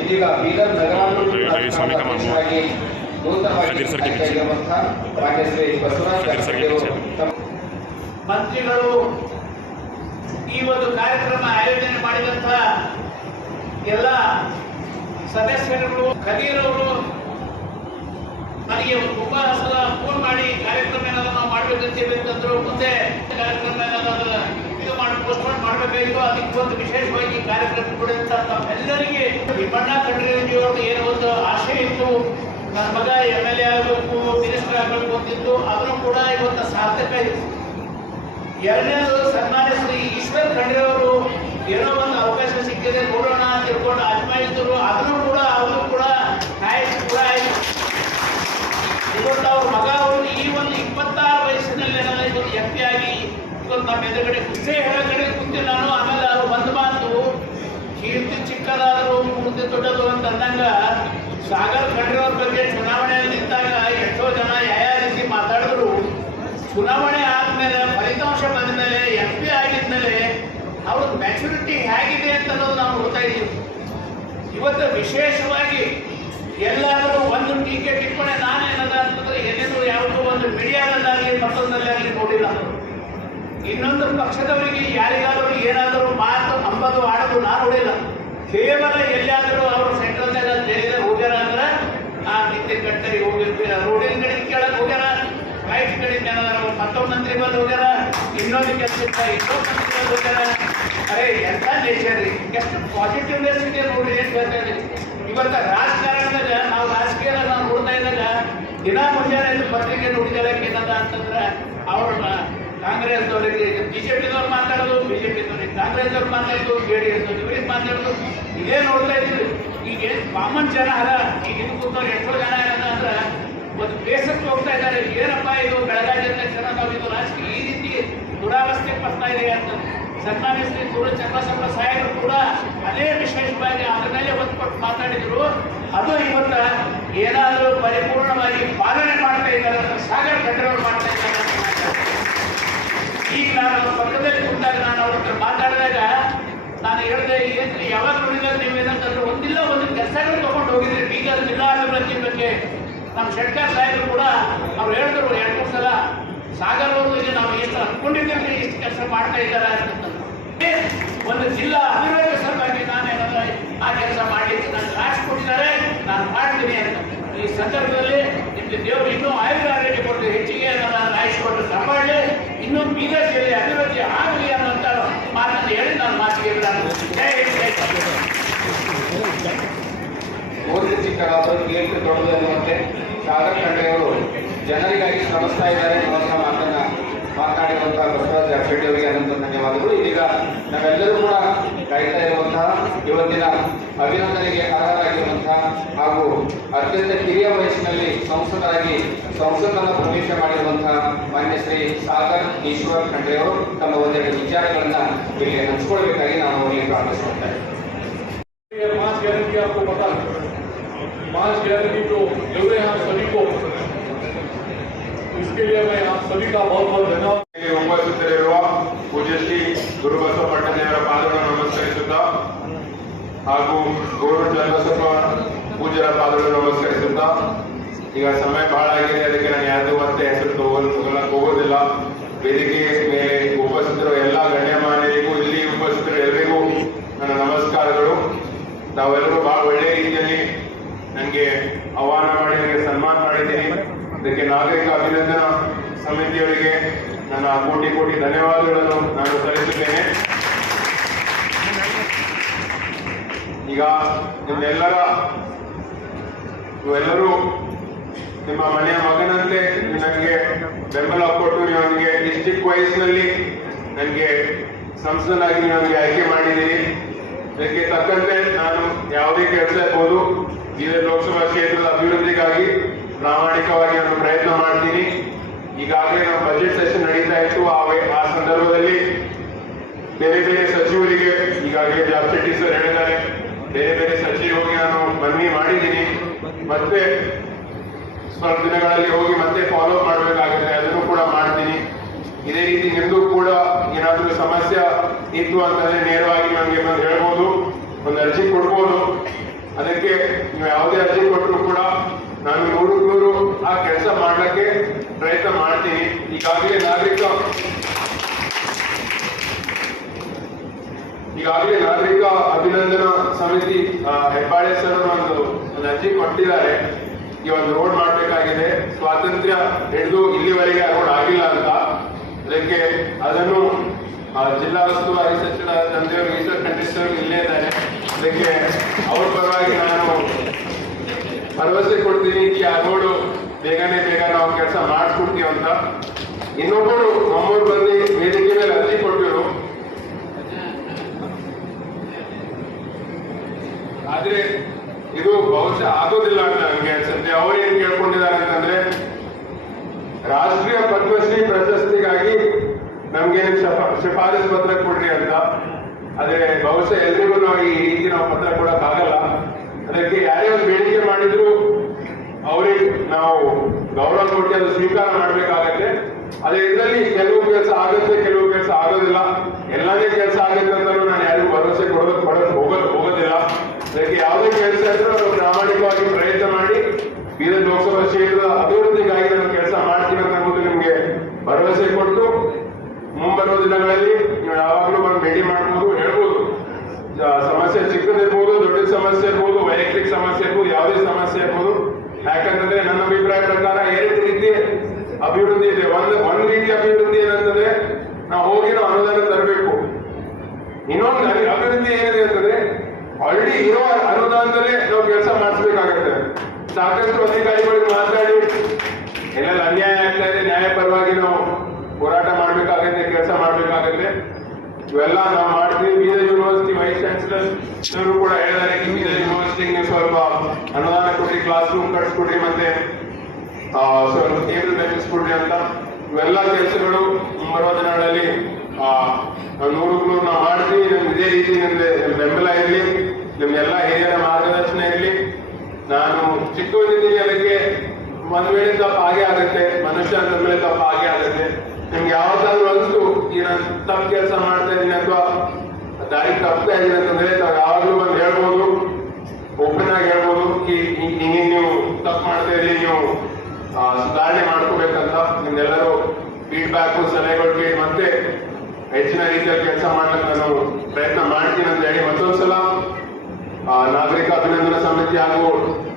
ಇದೀಗ ಬೀದರ್ ನಗರಾಭಿವೃದ್ಧಿ. ಅಧ್ಯಕ್ಷರಾಗಿ ನೂತನವಾಗಿ ಮಾನ್ಯ ಶ್ರೀ ಬಸವರಾಜ ಅವರು ಮಂತ್ರಿಗಳು ಈ ಒಂದು ಕಾರ್ಯಕ್ರಮ ಆಯೋಜನೆ ಮಾಡಿದಂಥ ಎಲ್ಲ ಸದಸ್ಯರುಗಳು ಖದೀರ್ ಅವರು ನನಗೆ ತುಂಬಾ ಸಲ ಫೋನ್ ಮಾಡಿ ಕಾರ್ಯಕ್ರಮ ಏನಾದ್ರು ನಾವು ಮಾಡ್ಬೇಕಂತೇಳಿ ಅಂತಂದ್ರು, ಮುಂದೆ ಕಾರ್ಯಕ್ರಮ ಏನಾದ್ರು ಮಾಡಿ ಮಾಡಬೇಕು ಅದಕ್ಕೆ ಒಂದು ವಿಶೇಷವಾಗಿ ಕಾರ್ಯಕ್ರಮ ಕೊಡುವಂತ ತಮ್ಮೆಲ್ಲರಿಗೆ ಈ ಬಣ್ಣ ಅವರು ಏನು ಒಂದು ಆಶೆ ಇತ್ತು. ನನ್ನ ಮಗ ಎಂ ಎಲ್ ಎ ಆಗಬೇಕು ಮಿನಿಸ್ಟರ್ ಆಗಬೇಕು ಅಂತಿತ್ತು. ಅದನ್ನು ಕೂಡ ಇವತ್ತು ಸಾರ್ಥಕ ಇತ್ತು ಎರಡನೇದು ಸನ್ಮಾನ್ಯ ಶ್ರೀ ಈಶ್ವರ್ ಖಂಡ್ರೆ ಅವರು ಏನೋ ಒಂದು ಅವಕಾಶ ಸಿಕ್ಕಿದೆ. ನೋಡೋಣ ಅಂತ ತಿಳ್ಕೊಂಡು ಅಜ್ಮಾಯಿಸಿದ್ರು. ಅದನ್ನು ಕೂಡ ಅವರು ಕೂಡ ನಾಯಕ ಕೂಡ ಇವತ್ತು ಅವ್ರ ಮಗ ಅವರು ಈ ಒಂದು ಇಪ್ಪತ್ತಾರು ವಯಸ್ಸಿನಲ್ಲಿ ಇವತ್ತು ಎಂ ಪಿ ಆಗಿ ಇವತ್ತು ನಮ್ಮ ಎದುರುಗಡೆ ಖುಷಿ ಹೇಳೋ ಕಡೆ ಕೂತಿಲ್ಲ ನಾನು ಆಮೇಲೆ ಅವ್ರು ಬಂದು ಮಾತು ಕೀರ್ತಿ ಚಿಕ್ಕದಾದರೂ ಮೂರ್ತಿ ದೊಡ್ಡದು ಅಂತ ಅಂದಂಗ ಸಾಗರ್ ಖಂಡ್ರವ್ರ ಬಗ್ಗೆ ಚುನಾವಣೆಯಲ್ಲಿ ನಿಂತಾಗ ಎಷ್ಟೋ ಜನ ರೀತಿ ಮಾತಾಡಿದ್ರು. ಚುನಾವಣೆ ಆದ್ಮೇಲೆ ಫಲಿತಾಂಶ ಬಂದ ಮೇಲೆ ಎಂ ಪಿ ಆಗಿದ್ಮೇಲೆ ಅವ್ರ ಮೆಚುರಿಟಿ ಹೇಗಿದೆ ಅಂತ ನಾವು ನೋಡ್ತಾ ಇದ್ದೀವಿ. ಇವತ್ತು ವಿಶೇಷವಾಗಿ ಎಲ್ಲಾದರೂ ಒಂದು ಟೀಕೆ ಟಿಪ್ಪಣಿ ನಾನೇನದ ಅಂತಂದ್ರೆ ಏನೇನು ಯಾವುದೋ ಒಂದು ಮೀಡಿಯಾದಲ್ಲಾಗಲಿ ಮತ್ತೊಂದಲ್ಲಾಗಲಿ ನೋಡಿಲ್ಲ. ಇನ್ನೊಂದು ಪಕ್ಷದವರಿಗೆ ಯಾರಿಗಾದರೂ ಏನಾದರೂ ಮಾತು ಅಂಬದು ಆಡೋದು ನಾನು ನೋಡಿಲ್ಲ. ಕೇವಲ ಎಲ್ಲಿಯಾದರೂ ಅವರು ಸೆಂಟ್ರಲ್ ಜೈಲಿಗೆ ಹೋಗ್ಯಾರ ಅಂದ್ರೆ ಆ ನಿತಿನ್ ಗಡ್ಕರಿ ಹೋಗಿರ್ತೀರ. ರೋಡಿನ ಕಡೆ ಕೇಳಕ್ ಹೋಗ್ಯಾರ. ರೈಟ್ ಕಡೆ ಏನಾದ್ರು ಮತ್ತೊಬ್ಬ ಮಂತ್ರಿ ಬಂದು ಹೋಗ್ಯಾರ. ಇನ್ನೊಂದು ಕೆಲಸ ಇನ್ನೊಂದು ಮಂತ್ರಿ ಬಂದು ಹೋಗ್ಯಾರ. ಅರೆ, ಎಂತ ನೇಚರ್ ರೀ. ಎಷ್ಟು ಪಾಸಿಟಿವ್ನೆಸ್ ಇದೆ ನೋಡ್ರಿ, ಏನು ಬರ್ತಾ ಇದೆ ಇವತ್ತ ರಾಜಕಾರಣದಾಗ, ನಾವು ರಾಜಕೀಯ ನಾವು ನೋಡ್ತಾ ಇದ್ದಾಗ, ದಿನ ಮುಂಜಾನೆ ಪತ್ರಿಕೆ ನೋಡಿದಾಗ ಏನದ ಅಂತಂದ್ರೆ, ಅವ್ರ ಕಾಂಗ್ರೆಸ್ ಅವರಿಗೆ ಬಿಜೆಪಿದವ್ರು ಮಾತಾಡೋದು ಬಿಜೆಪಿದವ್ರಿಗೆ ಕಾಂಗ್ರೆಸ್ ಅವ್ರು ಮಾತಾಡೋದು ಎಸ್ ಇವ್ರಿಗೆ ಮಾತಾಡೋದು. ಇದೇ ನೋಡ್ತಾ ಇದ್ರು ಈಗ ಕಾಮನ್ ಜನ ಅಲ್ಲ, ಈಗ ಇದು ಕೂತವ್ರು ಎಷ್ಟೋ ಜನ ಅಂದ್ರೆ ಒಂದು ಬೇಸಕ್ಕೆ ಹೋಗ್ತಾ ಇದ್ದಾರೆ. ಏನಪ್ಪ ಇದು ಬೆಳಗಾವಿ ಜನ ನಾವು ಇದು ರಾಜಕೀಯ ಈ ರೀತಿ ದುರಾವಸ್ಥೆ ಬರ್ತಾ ಇದೆ ಅಂತ. ಸನ್ಮಾನ್ಯ ಶ್ರೀ ಗುರು ಸಾಹೇಬರು ಕೂಡ ಅದೇ ವಿಶೇಷವಾಗಿ ಅದ್ರ ಮೇಲೆ ಒತ್ತು ಮಾತಾಡಿದ್ರು. ಅದು ಇವತ್ತ ಏನಾದರೂ ಪರಿಪೂರ್ಣವಾಗಿ ಪಾಲನೆ ಮಾಡ್ತಾ ಇದ್ದಾರೆ ಅಂತ ಸಾಗರ್ ಖಂಡ್ರವ್ರು ಮಾಡ್ತಾ ಇದ್ದಾರೆ. ಅಂತ. ಈಗ ನಾನು ಪಕ್ಕದಲ್ಲಿ ಕುಂತಾಗ ನಾನು ಅವ್ರ ಹತ್ರ ಮಾತಾಡಿದಾಗ ನಾನು ಹೇಳಿದೆ, ಏನ್ರಿ, ಯಾವಾಗ ನೋಡಿದ್ರೆ ನೀವು ಏನಂತಂದ್ರೆ ಒಂದಿಲ್ಲ, ಒಂದು ಕೆಲಸಗಳು ತಗೊಂಡು ಹೋಗಿದ್ರಿ. ಬೀದರ್ ಜಿಲ್ಲಾ ಅಭಿವೃದ್ಧಿ ಬಗ್ಗೆ ನಮ್ಮ ಶೆಟ್ಕರ್ ಸಾಹೇಬರು ಕೂಡ ಅವ್ರು ಹೇಳಿದ್ರು ಎರಡು ಮೂರು ಸಲ, ಸಾಗರ್ ಹೋಗಿ ನಾವು ಎಷ್ಟು ಅನ್ಕೊಂಡಿದ್ದೀವಿ ಇಷ್ಟು ಕೆಲಸ ಮಾಡ್ತಾ ಇದ್ದಾರೆ ಒಂದು ಜಿಲ್ಲಾ ಅಭಿವೃದ್ಧಿ ಸಲುವಾಗಿ ನಾನು ಏನಾದ್ರೆ ಆ ಕೆಲಸ ಮಾಡಿ ನಾನು ರಾಜ್ ಕೊಟ್ಟಿದ್ದಾರೆ, ನಾನು ಮಾಡ್ತೀನಿ ಅಂತ. ಈ ಸಂದರ್ಭದಲ್ಲಿ ನಿಮ್ಗೆ ದೇವರು ಇನ್ನೂ ಆಯುಧ ಆರೋಗ್ಯ ಕೊಟ್ಟು ಹೆಚ್ಚಿಗೆ ಏನಾದ್ರು ಆಯುಷ್ ಕೊಟ್ಟು ಸಂಭಾಳಿ ಇನ್ನೂ ಬೀದರ್ ಅಭಿವೃದ್ಧಿ ಆಗಲಿ ಅನ್ನುವಂತ ಮಾತನ್ನು ಹೇಳಿ ನಾನು ಮಾತಿಗೆ ಕರ್ನಾಟಕ. ಮೂರ್ತಿ ಚಿಕ್ಕದಾದರೂ ಕೀರ್ತಿ ದೊಡ್ಡದು ಎನ್ನುವಂತೆ ಸಾಗರ್ ಖಂಡ್ರೆಯವರು ಜನರಿಗಾಗಿ ಶ್ರಮಿಸ್ತಾ ಇದ್ದಾರೆ ಮಾತನ್ನ ಮಾತನಾಡಿರುವಂತಹ ಬಸವರಾಜ ಜಾರಕಿಹೊಳಿ ಅವರಿಗೆ ಅನಂತ ಧನ್ಯವಾದಗಳು ಇದೀಗ ನಾವೆಲ್ಲರೂ ಕೂಡ ಕಾಯ್ತಾ ಇರುವಂತಹ ಇವತ್ತಿನ ಅಭಿನಂದನೆಗೆ ಅರ್ಹರಾಗಿರುವಂತಹ ಹಾಗೂ ಅತ್ಯಂತ ಕಿರಿಯ ವಯಸ್ಸಿನಲ್ಲಿ ಸಂಸದರಾಗಿ ಸಂಸತ್ತನ್ನು ಪ್ರವೇಶ ಮಾಡಿರುವಂತಹ ಮಾನ್ಯ ಶ್ರೀ ಸಾಗರ್ ಈಶ್ವರ್ ಖಂಡ್ರೆಯವರು ತಮ್ಮ ಒಂದೆರಡು ವಿಚಾರಗಳನ್ನ ಇಲ್ಲಿ ಹಂಚ್ಕೊಳ್ಬೇಕಾಗಿ ನಾನು ಅವರಿಗೆ ಪ್ರಾರ್ಥಿಸುತ್ತೇನೆ ये पांच गारंटी आपको पता है पांच गारंटी जो मिल रहे हैं आप सभी को इसके लिए मैं आप सभी का बहुत बहुत धन्यवाद ಇಲ್ಲಿ ಉಪಸ್ಥಿತರಿರುವ ಪೂಜ್ಯ ಶ್ರೀ ಗುರುಬಸವ ಪಟ್ಟದೇವರ ಪಾದಗಳನ್ನು ನಮಸ್ಕರಿಸುತ್ತಾ ಹಾಗೂ ಗೌರವ ಚನ್ನಬಸಪ್ಪ ಪೂಜ್ಯರ ಪಾದಗಳನ್ನು ನಮಸ್ಕರಿಸುತ್ತಾ ಈಗ ಸಮಯ ಬಹಳ ಆಗಿದೆ ಅದಕ್ಕೆ ನಾನು ಯಾರ್ದು ಮತ್ತೆ ಹೆಸರು ತಗೋಲ್ ತಗೊಳಕ್ ಹೋಗೋದಿಲ್ಲ ವೇದಿಕೆ ಮೇಲೆ ಉಪಸ್ಥಿತರು ಎಲ್ಲ ಗಣ್ಯಮಾನ್ಯರಿಗೂ ಇಲ್ಲಿ ಉಪಸ್ಥಿತರು ಎಲ್ಲರಿಗೂ ನನ್ನ ನಮಸ್ಕಾರಗಳು ತಾವೆಲ್ಲರೂ ಬಹಳ ಒಳ್ಳೆಯ ರೀತಿಯಲ್ಲಿ ನನಗೆ ಆಹ್ವಾನ ಮಾಡಿ ನನಗೆ ಸನ್ಮಾನ ಮಾಡಿದ್ದೀನಿ ಅದಕ್ಕೆ ನಾಗರಿಕ ಅಭಿನಂದನಾ ಸಮಿತಿಯವರಿಗೆ ನನ್ನ ಕೋಟಿ ಕೋಟಿ ಧನ್ಯವಾದಗಳನ್ನು ನಾನು ಸಲ್ಲಿಸುತ್ತೇನೆ. ಈಗ ನಿಮ್ಮೆಲ್ಲರ ನೀವೆಲ್ಲರೂ ನಿಮ್ಮ ಮನೆಯ ಮಗನಂತೆ ನನಗೆ ಬೆಂಬಲ ಕೊಟ್ಟು ನೀವು ನನಗೆ ಡಿಸ್ಟಿಕ್ ವೈಸ್ನಲ್ಲಿ ನನಗೆ ಸಂಸದನಾಗಿ ನನಗೆ ಆಯ್ಕೆ ಮಾಡಿದ್ದೀರಿ ಅದಕ್ಕೆ ತಕ್ಕಂತೆ ನಾನು ಯಾವುದೇ ಕೆಲಸ ಇರ್ಬೋದು. ಬೀದರ್ ಲೋಕಸಭಾ ಕ್ಷೇತ್ರದ ಅಭಿವೃದ್ಧಿಗಾಗಿ ಪ್ರಾಮಾಣಿಕವಾಗಿ ನಾನು ಪ್ರಯತ್ನ ಮಾಡ್ತೀನಿ. ಈಗಾಗಲೇ ನಮ್ಮ ಬಜೆಟ್ ಸೆಷನ್ ನಡೀತಾ ಇತ್ತು. ಆ ಸಂದರ್ಭದಲ್ಲಿ ಬೇರೆ ಬೇರೆ ಸಚಿವರಿಗೆ ಈಗಾಗಲೇ ಜಾಬ್ ಶೆಟ್ಟಿ ಸರ್ ಹೇಳಿದ್ದಾರೆ. ಬೇರೆ ಬೇರೆ ಸಚಿವರಿಗೆ ನಾನು ಮನವಿ ಮಾಡಿದ್ದೀನಿ. ಮತ್ತೆ ಸ್ವಲ್ಪ ದಿನಗಳಲ್ಲಿ ಹೋಗಿ ಮತ್ತೆ ಫಾಲೋ ಮಾಡಬೇಕಾಗುತ್ತೆ. ಅದನ್ನು ಕೂಡ ಮಾಡ್ತೀನಿ. ಇದೇ ರೀತಿ ನಿಮ್ದು ಕೂಡ ಏನಾದರೂ ಸಮಸ್ಯೆ ಇತ್ತು ಅಂತಂದ್ರೆ ನೇರವಾಗಿ ನಮಗೆ ಬಂದು ಹೇಳ್ಬೋದು. ಒಂದು ಅರ್ಜಿ ಕೊಡ್ಬೋದು. ಅದಕ್ಕೆ ನೀವು ಯಾವುದೇ ಅರ್ಜಿ ಕೊಟ್ಟರು ಕೂಡ ನಾನು ನೂರು ನೂರು ಆ ಕೆಲಸ ಮಾಡಲಿಕ್ಕೆ ಪ್ರಯತ್ನ ಮಾಡ್ತೀನಿ. ಈಗಾಗಲೇ ನಾಗರಿಕ ಈಗಾಗಲೇ ನಾಗರಿಕ ಅಭಿನಂದನಾ ಸಮಿತಿ ಹೆಬ್ಬಾಳೆ ಸರ್ ಒಂದು ಅರ್ಜಿ ಕೊಟ್ಟಿದ್ದಾರೆ. ಈ ಒಂದು ರೋಡ್ ಮಾಡಬೇಕಾಗಿದೆ. ಸ್ವಾತಂತ್ರ್ಯ ಹಿಡಿದು ಇಲ್ಲಿವರೆಗೆ ಆ ರೋಡ್ ಆಗಿಲ್ಲ ಅಂತ. ಅದಕ್ಕೆ ಅದನ್ನು ಜಿಲ್ಲಾ ಉಸ್ತುವಾರಿ ಸಚಿವರಾದ ತಂದೆಯವರು ಈಶ್ವರ್ ಖಂಡಿಸ್ತವರು ಇಲ್ಲೇ ಇದ್ದಾರೆ. ಅದಕ್ಕೆ ಅವ್ರ ಪರವಾಗಿ ನಾನು ಭರವಸೆ ಕೊಡ್ತೀನಿ ಈ ಆ ರೋಡು ಬೇಗನೆ ಬೇಗ ನಾವು ಕೆಲಸ ಮಾಡಿಸ್ಕೊಡ್ತೀವಿ ಅಂತ. ಇನ್ನೊಬ್ಬರು ನಮ್ಮೂರು ಬಂದು ವೇದಿಕೆ ಮೇಲೆ ಅರ್ಜಿ ಕೊಟ್ಟಿರು. ಆದ್ರೆ ಇದು ಬಹುಶಃ ಆಗೋದಿಲ್ಲ ಅಂತ ನನಗೆ ಅನ್ಸುತ್ತೆ. ಏನ್ ಕೇಳ್ಕೊಂಡಿದ್ದಾರೆ ಅಂತಂದ್ರೆ, ರಾಷ್ಟ್ರೀಯ ಪದ್ಮಶ್ರೀ ಪ್ರಶಸ್ತಿಗಾಗಿ ನಮ್ಗೆ ಶಿಫಾ- ಶಿಫಾರಸು ಪತ್ರ ಕೊಡ್ರಿ ಅಂತ. ಅದೇ ಬಹುಶಃ ಎಲ್ರಿಗೂ ನಾವು ಈ ರೀತಿ ನಾವು ಪತ್ರ ಕೊಡಕ್ ಆಗಲ್ಲ. ಅದಕ್ಕೆ ಯಾರೇ ಒಂದು ಬೇಡಿಕೆ ಮಾಡಿದ್ರು, ಅವ್ರಿಗೆ ನಾವು ಗೌರವ ಕೊಟ್ಟು ಅದು ಸ್ವೀಕಾರ ಮಾಡ್ಬೇಕಾಗತ್ತೆ. ಅದೇ ಇದರಲ್ಲಿ ಕೆಲವು ಕೆಲಸ ಆಗುತ್ತೆ, ಕೆಲವು ಕೆಲಸ ಆಗೋದಿಲ್ಲ. ಎಲ್ಲಾನೇ ಕೆಲಸ ಆಗುತ್ತೆ ಅಂತಲೂ ನಾನು ಯಾರಿಗೂ ಭರವಸೆ ಕೊಡೋದಕ್ಕೆ ಕೊಡೋದು ಹೋಗೋದು ಹೋಗೋದಿಲ್ಲ. ಅದಕ್ಕೆ ಯಾವುದೇ ಕೆಲಸ ಇದ್ರೂ ನಾವು ಪ್ರಾಮಾಣಿಕವಾಗಿ ಪ್ರಯತ್ನ ಮಾಡಿ, ಬೀದರ್ ಲೋಕಸಭಾ ಕ್ಷೇತ್ರದ ಅಭಿವೃದ್ಧಿಗಾಗಿ ನಾನು ಕೆಲಸ ಮಾಡ್ತೀನಿ ಅಂತ ನಿಮಗೆ ಭರವಸೆ ಕೊಟ್ಟು ಮುಂಬರುವ ದಿನಗಳಲ್ಲಿ ನೀವು ಯಾವಾಗಲೂ ಬಂದು ಭೇಟಿ ಮಾಡ್ಬೋದು ಹೇಳ್ಬೋದು ಜ- ಸಮಸ್ಯೆ ಚಿಕ್ಕದಿರ್ಬೋದು ದೊಡ್ಡ ಸಮಸ್ಯೆ ಇರ್ಬೋದು ವೈಯಕ್ತಿಕ ಸಮಸ್ಯೆ ಇರ್ಬೋದು ಯಾವುದೇ ಸಮಸ್ಯೆ ಇರ್ಬೋದು ಯಾಕಂತಂದ್ರೆ ನನ್ನ ಪ್ರಕಾರ ಎರಡು ರೀತಿ ಅಭಿವೃದ್ಧಿ ಇದೆ? ಒಂದು ಒಂದು ರೀತಿ ಅಭಿವೃದ್ಧಿ ಏನಂತಂದ್ರೆ ನಾವು ಹೋಗಿರೋ ಅನುದಾನ ತರಬೇಕು. ಇನ್ನೊಂದು ಅಭಿವೃದ್ಧಿ ಏನಿದೆ ಅಂತಂದ್ರೆ ಹಳ್ಳಿ ಇರೋ ಅನುದಾನದಲ್ಲೇ ನಾವು ಕೆಲಸ ಮಾಡಿಸ್ಬೇಕಾಗತ್ತೆ. ಸಾಕಷ್ಟು ಅಧಿಕಾರಿಗಳಿಗೆ ಮಾತಾಡಿ ಎಲ್ಲ ಅನ್ಯಾಯ ಆಗ್ತಾ ಇದೆ, ನ್ಯಾಯ ಪರವಾಗಿ ನಾವು ಹೋರಾಟ ಮಾಡ್ಬೇಕಾಗತ್ತೆ, ಕೆಲಸ ಮಾಡ್ಬೇಕಾಗತ್ತೆ. ಇವೆಲ್ಲ ನಾವು ಮಾಡ್ತೀವಿ. ಬೀದರ್ ಯೂನಿವರ್ಸಿಟಿ ವೈಸ್ ಚಾನ್ಸಲರ್ ಕೂಡ ಹೇಳಿದ್ದಾರೆ ಬೀದರ್ ಯೂನಿವರ್ಸಿಟಿಗೆ ನೀವು ಸ್ವಲ್ಪ ಅನುದಾನ ಕೊಡಿ, ಕ್ಲಾಸ್ ರೂಮ್ ಕಟ್ಸ್ಕೊಡ್ರಿ ಮತ್ತೆ ಸ್ವಲ್ಪ ಬೆಂಚಸ್ ಕೊಡ್ರಿ ಅಂತ ಇವೆಲ್ಲ ಕೆಲಸಗಳು ಬರುವ ದಿನಗಳಲ್ಲಿ ನೂರಕ್ಕೆ ನೂರು ನಾವು ಮಾಡ್ತೀವಿ, ನಿಮ್ಗೆ ಇದೇ ರೀತಿ ನಿಮ್ಗೆ ನಿಮ್ ಬೆಂಬಲ ಇರಲಿ, ನಿಮ್ಗೆಲ್ಲ ಹಿರಿಯರ ಮಾರ್ಗದರ್ಶನ ಇರಲಿ. ನಾನು ಚಿಕ್ಕವನಿದ್ದೀನಿ ಅದಕ್ಕೆ ಒಂದ್ ವೇಳೆ ತಪ್ಪು ಹಾಗೆ ಆಗುತ್ತೆ ಮನುಷ್ಯ ಅಂದ ಮೇಲೆ ತಪ್ಪು ಹಾಗೆ ಆಗುತ್ತೆ. ನಿಮ್ಗೆ ಯಾವತ್ತಾದ್ರೂ ಅನಿಸ್ತು, ಈ ನಾನು ತಪ್ಪು ಕೆಲಸ ಮಾಡ್ತಾ ಇದ್ದೀನಿ ಅಥವಾ ದಾರಿ ತಪ್ತಾ ಇದ್ದೀನಿ ಅಂತಂದ್ರೆ ತಾವು ಯಾವಾಗ್ಲೂ ಬಂದು ಹೇಳ್ಬೋದು ಓಪನ್ ಆಗಿ ಹೇಳ್ಬೋದು, ಈ ನೀವು ತಪ್ಪು ಮಾಡ್ತಾ ಇದ್ದೀರಿ ನೀವು ಸುಧಾರಣೆ ಮಾಡ್ಕೋಬೇಕಂತ ನಿಮ್ಮೆಲ್ಲರೂ ಫೀಡ್ಬ್ಯಾಕ್ ಸಲಹೆಗಳಿಗೆ ಮತ್ತೆ ಹೆಚ್ಚಿನ ರೀತಿಯಲ್ಲಿ ಕೆಲಸ ಮಾಡ್ಲಿಕ್ಕೆ ನಾನು ಪ್ರಯತ್ನ ಮಾಡ್ತೀನಿ ಅಂತ ಹೇಳಿ ಮತ್ತೊಂದ್ಸಲ ನಾಗರಿಕ ಅಭಿನಂದನಾ ಸಮಿತಿ ಹಾಗೂ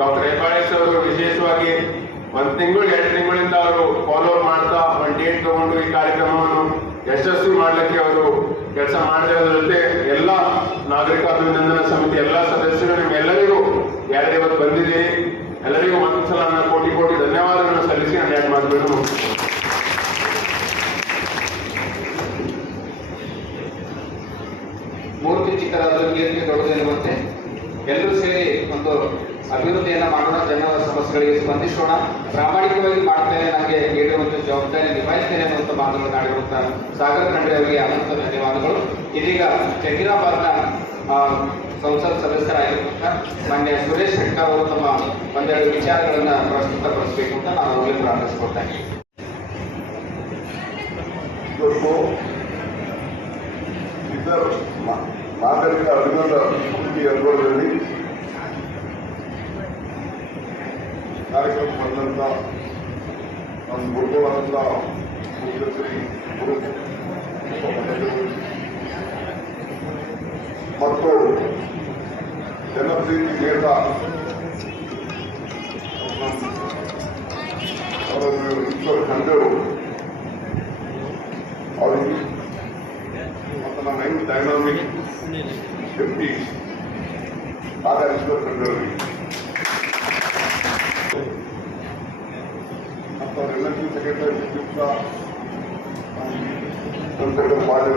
ಡಾಕ್ಟರ್ ಹೆಬ್ಬಾಳೇಶ್ ಅವರು ವಿಶೇಷವಾಗಿ ಒಂದು ತಿಂಗಳು, ಎರಡು ತಿಂಗಳಿಂದ ಅವರು ಫಾಲೋ ಮಾಡ್ತಾ, ಒಂದು ಡೇಟ್ ತಗೊಂಡು ಈ ಕಾರ್ಯಕ್ರಮವನ್ನು ಯಶಸ್ವಿ ಮಾಡ್ಲಿಕ್ಕೆ ಅವರು ಕೆಲಸ ಮಾಡಿರೋದ್ರ ಎಲ್ಲ ನಾಗರಿಕ ಅಭಿನಂದನಾ ಸಮಿತಿ ಎಲ್ಲ ಸದಸ್ಯರು, ನಿಮ್ಮೆಲ್ಲರಿಗೂ ಯಾರು ಇವತ್ತು ಎಲ್ಲರಿಗೂ ಮತ್ತೊಂದ್ಸಲ ನಾನು ಕೋಟಿ ಕೋಟಿ ಧನ್ಯವಾದಗಳನ್ನು ಸಲ್ಲಿಸಿ ನಾನು ಎರಡು ಮಾತುಗಳನ್ನು ಮೂರ್ತಿ ಚಿಕ್ಕದಾದರೂ ಗೌರವ ಎನ್ನುವಂತೆ ಎಲ್ಲರೂ ಸೇರಿ ಒಂದು ಅಭಿವೃದ್ಧಿಯನ್ನು ಮಾಡೋಣ ಜನರ ಸಮಸ್ಯೆಗಳಿಗೆ ಸ್ಪಂದಿಸೋಣ. ಪ್ರಾಮಾಣಿಕವಾಗಿ ಮಾಡ್ತೇನೆ ನನಗೆ ನೀಡಿರುವಂತ ಜವಾಬ್ದಾರಿ ನಿಭಾಯಿಸ್ತೇನೆ ಅನ್ನುವಂಥ ಮಾತುಗಳನ್ನು ಆಡಿರುವಂತ ಸಾಗರ್ ಖಂಡ್ರೆ ಅವರಿಗೆ ಅನಂತ ಧನ್ಯವಾದಗಳು. ಇದೀಗ ಜಹೀರಾಬಾದ್ನ ಆ, ಸಂಸತ್ ಸದಸ್ಯರಾಗಿರುವಂತ ಮಾನ್ಯ ಸುರೇಶ್ ಶೆಟ್ಟರ್ ಅವರು ತಮ್ಮ ಒಂದೆರಡು ವಿಚಾರಗಳನ್ನ ಪ್ರಸ್ತುತಪಡಿಸಬೇಕು ಅಂತ ನಾನು ಅವರಿಗೆ ಪ್ರಾರ್ಥಿಸ್ಕೊಳ್ತೇನೆ ಇವತ್ತು ಇತರ ಮಾ- ನಾಗರಿಕ ಅಭಿನಂದನ ಸಮಿತಿ ಅನುಭವದಲ್ಲಿ ಕಾರ್ಯಕ್ರಮ ಬಂದಂತ ನಮ್ಮ ಗುರುಗಳಾದಂಥ ಮುಖ್ಯಮಂತ್ರಿ ಗುರು ಮತ್ತು ಜನಪ್ರೀತಿ ನೇತ ನಮ್ಮ ಈಶ್ವರ್ ಖಂಡೇರು ಅವರಿಗೆ ಮತ್ತು ನಮ್ಮ ಹೆಂಗ್ ಡೈನಾಮಿಕ್ ಡೆಪ್ಟಿ ಆಧಾರಿಸುವ ಕಂಡವರಿಗೆ ಮತ್ತು ಅವ್ರ ಎಲೆಕ್ಷನ್ ಸೆಕ್ರೆಟರಿ ಯುಕ್ತ ಸಂಸದ ಮಾಡಿ